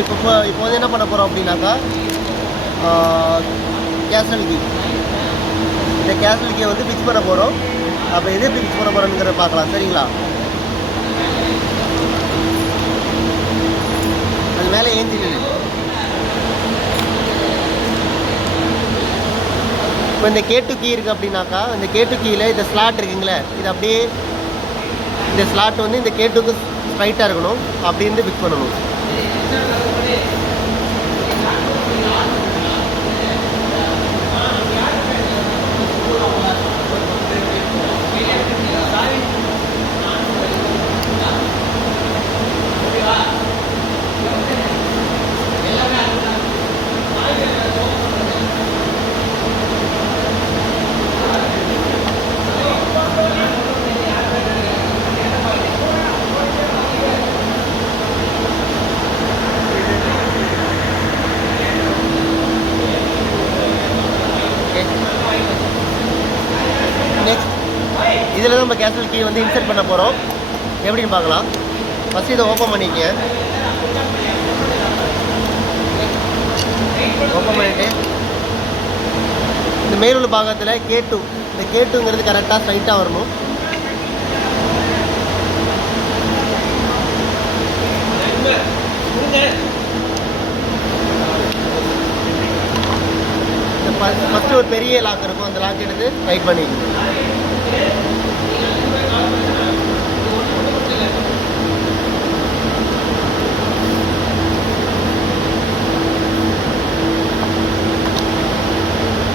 இப்போ வந்து என்ன பண்ண போகிறோம் அப்படின்னாக்கா கேஸ்டல் கீ, இந்த கேஸ்டல் கீயை வந்து ஃபிக்ஸ் பண்ண போகிறோம். அப்போ எது எப்படி ஃபிக்ஸ் பண்ண போகிறோங்கிறத பார்க்கலாம். சரிங்களா? அது மேலே ஏஞ்சி நின்று இப்போ இந்த கேட்டு கீ இருக்குது அப்படின்னாக்கா, இந்த கேட்டு கீயில் இந்த ஸ்லாட் இருக்குங்களே, இது அப்படியே இந்த ஸ்லாட் வந்து இந்த கேட்டுக்கு ஸ்ட்ரைட்டாக இருக்கணும். அப்படி இருந்து ஃபிக்ஸ் பண்ணணும். இதில் தான் நம்ம கேஸ்டல் கீ வந்து இன்சர்ட் பண்ண போகிறோம். எப்படின்னு பார்க்கலாம். ஃபஸ்ட்டு இதை ஓப்பன் பண்ணிக்க. ஓப்பன் பண்ணிவிட்டு இந்த மேலுள்ள பாகத்தில் கேட்டு, இந்த கேட்டுங்கிறது கரெக்டாக ஸ்ட்ரைட்டாக வரணும். ஃபஸ்ட்டு ஒரு பெரிய லாக் இருக்கும், அந்த லாக் எடுத்து டைட் பண்ணிக்கணும்.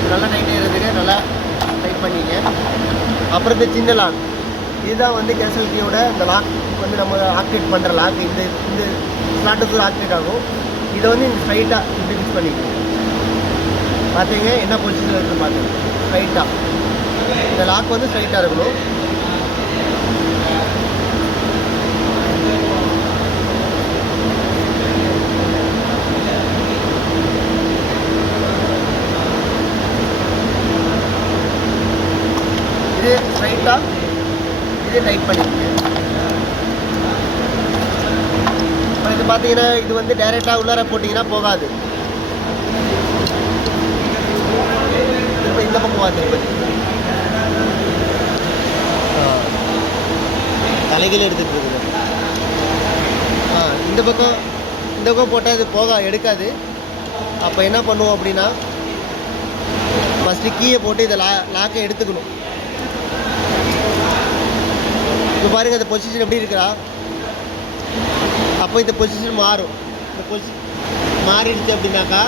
நல்லா டைட்டாக இருக்கிறதுக்கு நல்லா டைட் பண்ணிங்க. அப்புறம் இந்த சின்ன லாக், இதுதான் வந்து கேஸ்டல் கீயோட இந்த லாக் வந்து நம்ம ஆக்டிவேட் பண்ணுற லாக். இந்த ஸ்லாட்டுக்கு ஆக்டிவேட் ஆகும். இதை வந்து இந்த ஸ்ட்ரைட்டாக இப்படி ஃபிக்ஸ் பண்ணிக்கணும். பார்த்தீங்க என்ன பொசிஷனில் இருக்குது பார்த்துங்க. ஸ்ட்ரைட்டாக இந்த லாக் வந்து ஸ்ட்ரைட்டாக இருக்கணும். இது ஸ்ட்ரைட்டாக இது டைட் பண்ணிக்கோங்க. இது பார்த்தீங்கன்னா இது வந்து டைரெக்டாக உள்ளார போட்டிங்கன்னா போகாது. இப்போ இந்த பக்கம் பார்த்துருப்பது தலைகள் எடுத்துகிட்டு இருக்குது. இந்த பக்கம் போட்டால் இது எடுக்காது. அப்போ என்ன பண்ணுவோம் அப்படின்னா, ஃபஸ்ட்டு கீயை போட்டு இதை லாக்கை எடுத்துக்கணும். இப்போ பாருங்கள் இந்த பொசிஷன் எப்படி இருக்கிறா. அப்போ இந்த பொசிஷன் மாறும். இந்த பொசிஷன் மாறிடுச்சு அப்படின்னாக்கா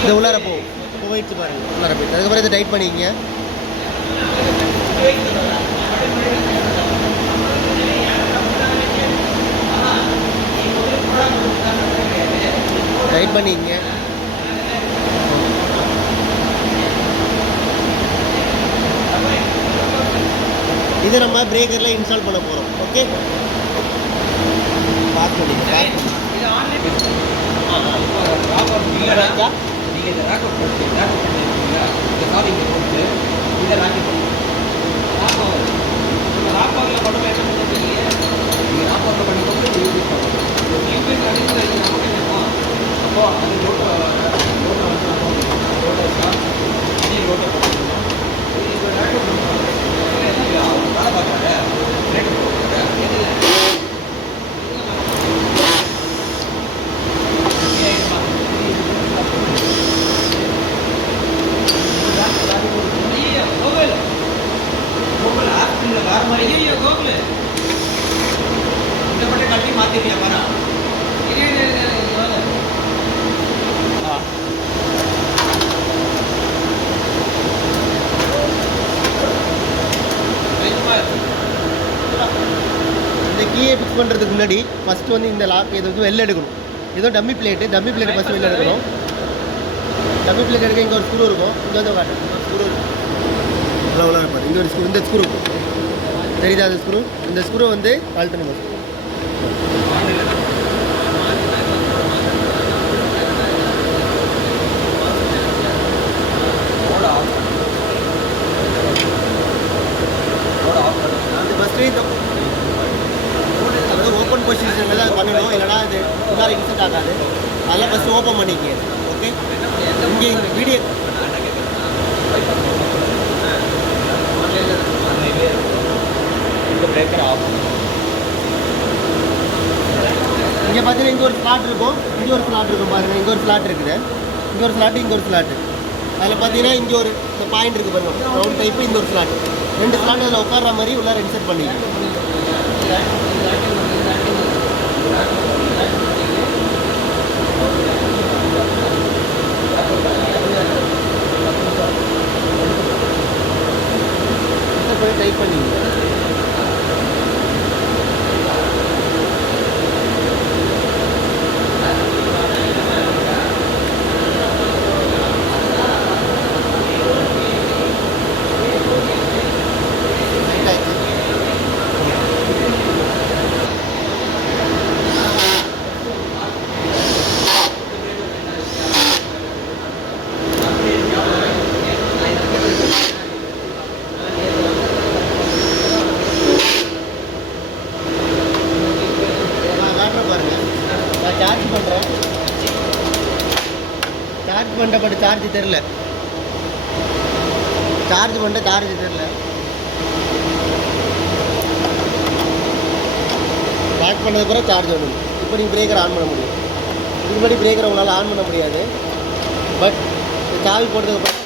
இந்த உள்ளார போயிடுச்சு பாருங்கள். உள்ளார போயிடுச்சு. அதுக்கப்புறம் இதை டைட் பண்ணிக்கங்க. டைட் பண்ணிக்கங்க. இது நம்ம பிரேக்கரில் இன்ஸ்டால் பண்ண போகிறோம். ஓகே, பார்த்து பண்ணிக்கலாம். இந்த கீயை ஃபிக்ஸ் பண்ணுறதுக்கு முன்னாடி ஃபஸ்ட்டு வந்து இந்த லாக் இதை வந்து வெளில எடுக்கணும். ஏதோ டம்மி பிளேட்டு ஃபஸ்ட்டு வெளில எடுக்கணும். டம்மி பிளேட் எடுக்க இங்கே ஒரு ஸ்க்ரூ இருக்கும். இங்கே வந்து காட்டு ஸ்க்ரூ இருக்கும். அவ்வளோ இருப்பார். இங்கே ஒரு ஸ்க்ரூ, இந்த ஸ்க்ரூ இருக்கும். தெரியுதா? அந்த ஸ்க்ரூ, இந்த ஸ்க்ரூ வந்து கழட்டணும். ஃபஸ்ட்டு அதாவது ஓப்பன் பொசிஷன் பொசிஷனில் தான் பண்ணணும், இல்லைனா அது உள்ளார இன்செட் ஆகாது. அதெல்லாம் ஃபஸ்ட்டு ஓப்பன் பண்ணிக்க. ஓகே, இங்கே வீடியோ இந்த பிரேக்கர் ஆகும். இங்கே பார்த்தீங்கன்னா இங்கே ஒரு ஸ்லாட் இருக்கும், இங்கே ஒரு ஸ்லாட் இருக்கும். பாருங்கள், இங்கே ஒரு ஸ்லாட் இருக்குது, இங்கே ஒரு ஸ்லாட்டு, இங்கே ஒரு ஸ்லாட்டு. அதில் பார்த்தீங்கன்னா இங்கே ஒரு இந்த பாயிண்ட் இருக்குது பாருங்கள், ரவுண்ட் டைப்பு. இந்த ஒரு ஸ்லாட், 2 ஸ்லாட் அதில் உட்கார்ற மாதிரி உள்ளார இன்செர்ட் பண்ணிக்க. போய் டைப் பண்ணிங்க. சார்ஜ் பண்ணுற பட் சார்ஜ் தெரில, சார்ஜ் பண்ணுற சார்ஜ் தெரில. பேக் பண்ணது பிறகு சார்ஜ் வரணும். இப்போ நீங்கள் பிரேக்கர் ஆன் பண்ண முடியும். இதுபடி பிரேக்கரை உங்களால் ஆன் பண்ண முடியாது. பட் சாவி போட்டதுக்கப்புறம்